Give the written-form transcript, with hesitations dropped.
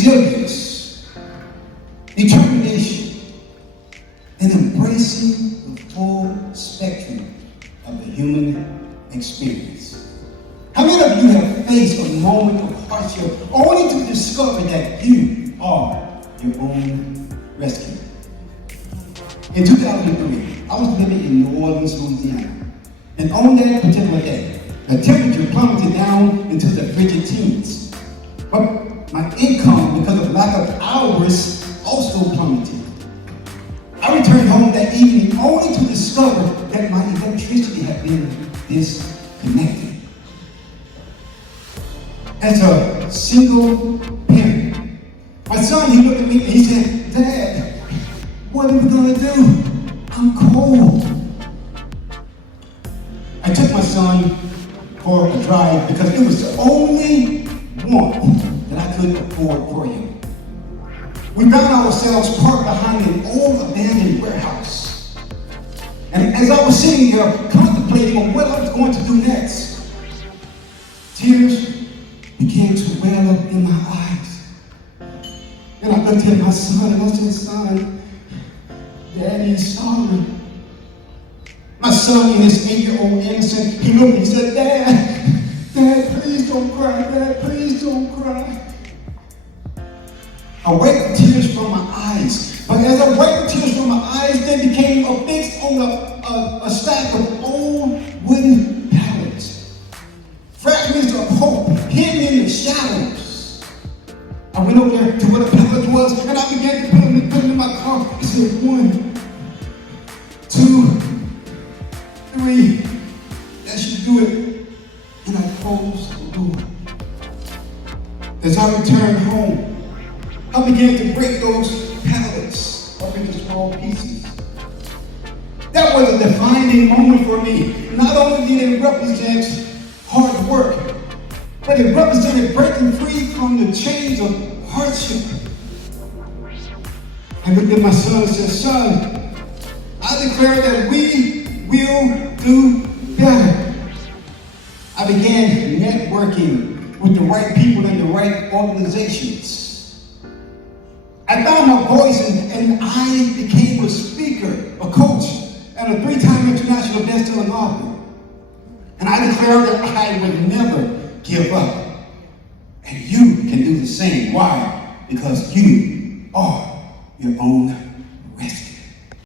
resilience, determination, and embracing the full spectrum of the human experience. How many of you have faced a moment of hardship only to discover that you are your own rescue? In 2003, I was living in New Orleans, Louisiana. And on that particular day, the temperature plummeted down into the frigid teens. But my income, because of lack of hours, also plummeted. I returned home that evening only to discover that my electricity had been disconnected. As a single parent, my son, he looked at me and he said, "Dad, what are we gonna do? I'm cold." I took my son for a drive because it was the only one that I could afford for him. We found ourselves parked behind an old abandoned warehouse. And as I was sitting there contemplating on what I was going to do next, tears began to well up in my eyes. And I looked at my son and I said, "Son, Daddy is sorry." My son, in his 8-year-old innocence, he looked and he said, Dad, please don't cry. Dad, please don't cry." I wiped the tears from my eyes. But as I wiped the tears from my eyes, they became affixed on a stack of old wooden pallets. Fragments of hope hidden in the shadows. I went over there to where the pallet was, and I began to put them in my car. I said, 1, 2, 3, that should do it. And I closed the door. As I returned home, I began to break those pallets up into small pieces. That was a defining moment for me. Not only did it represent hard work, but it represented breaking free from the chains of hardship. I looked at my son and said, "Son, I declare that we will do better." I began networking with the right people in the right organizations. I found my voice and I became a speaker, a coach, and a 3-time international best-selling author. And I declare that I would never give up. And you can do the same. Why? Because you are your own